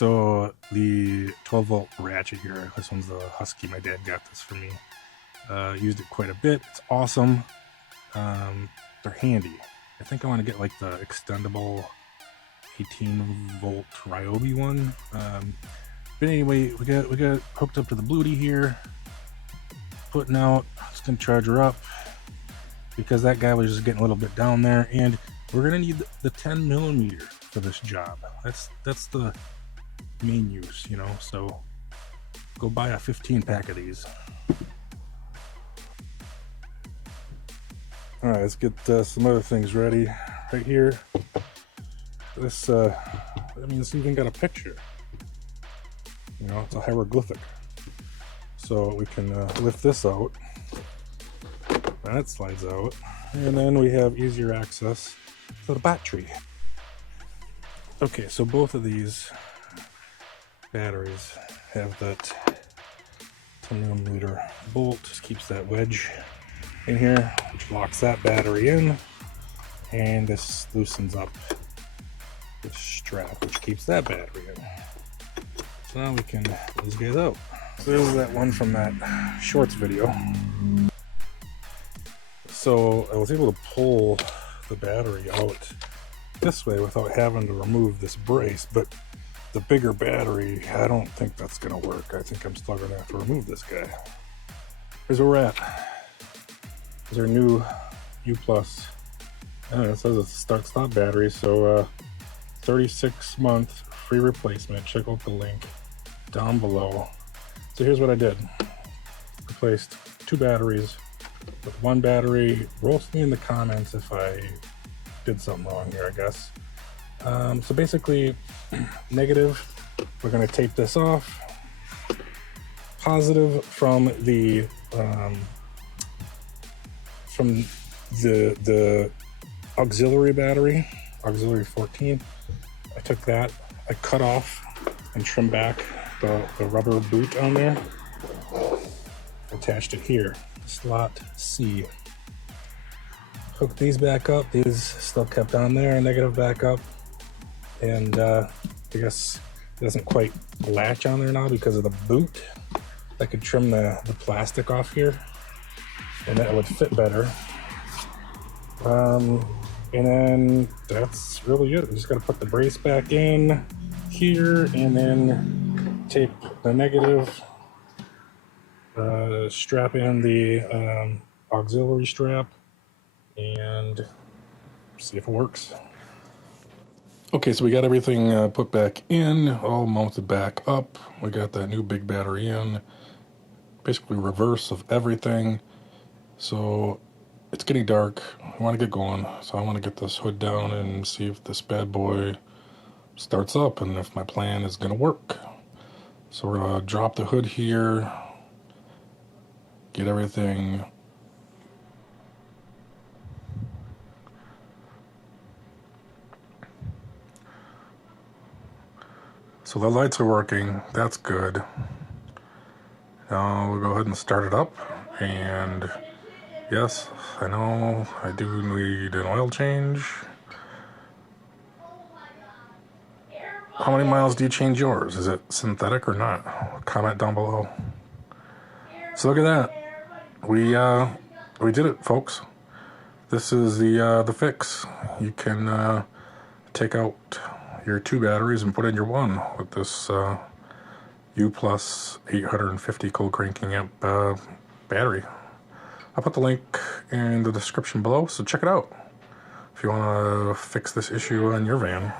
So the 12 volt ratchet here, this one's the Husky. My dad got this for me. Used it quite a bit. It's awesome. They're handy. I think I want to get like the extendable 18 volt Ryobi one. But anyway, we got hooked up to the Bluetooth here. Putting out, it's gonna charge her up because that guy was just getting a little bit down there, and we're gonna need the 10 millimeter for this job. That's the main use, you know. So go buy a 15 pack of these. All right, let's get some other things ready. Right here, this I mean, it's even got a picture. You know, it's a hieroglyphic. So we can lift this out. That slides out, and then we have easier access to the battery. Okay, so both of these batteries have that 10 millimeter bolt. Just keeps that wedge in here, which locks that battery in, and this loosens up this strap, which keeps that battery in. So now we can pull these guys out. So this is that one from that shorts video. So I was able to pull the battery out this way without having to remove this brace, but the bigger battery, I don't think that's gonna work. I think I'm still gonna have to remove this guy. Here's where we're at. Here's our new UPLUS. It says it's a start-stop battery, so 36-month free replacement. Check out the link down below. So here's what I did. Replaced 2 batteries with 1 battery. Roast me in the comments if I did something wrong here, I guess. So basically, negative, we're gonna tape this off. Positive from the auxiliary battery, auxiliary 14. I took that, I cut off and trimmed back the rubber boot on there. Attached it here, slot C. Hooked these back up, these still kept on there, negative back up. And I guess it doesn't quite latch on there now because of the boot. I could trim the plastic off here and that would fit better. And then that's really it. We just gotta put the brace back in here and then tape the negative, strap in the auxiliary strap, and see if it works. Okay, so we got everything put back in, all mounted back up. We got that new big battery in, basically reverse of everything. So it's getting dark. I want to get going, so I want to get this hood down and see if this bad boy starts up and if my plan is going to work. So we're going to drop the hood here, get everything so the lights are working. That's good. Now we'll go ahead and start it up. And yes, I know I do need an oil change. How many miles do you change yours? Is it synthetic or not? Comment down below. So look at that. We did it, folks. This is the fix. You can take out your 2 batteries and put in your 1 with this UPLUS 850 cold cranking amp battery. I'll put the link in the description below, so check it out if you want to fix this issue on your van.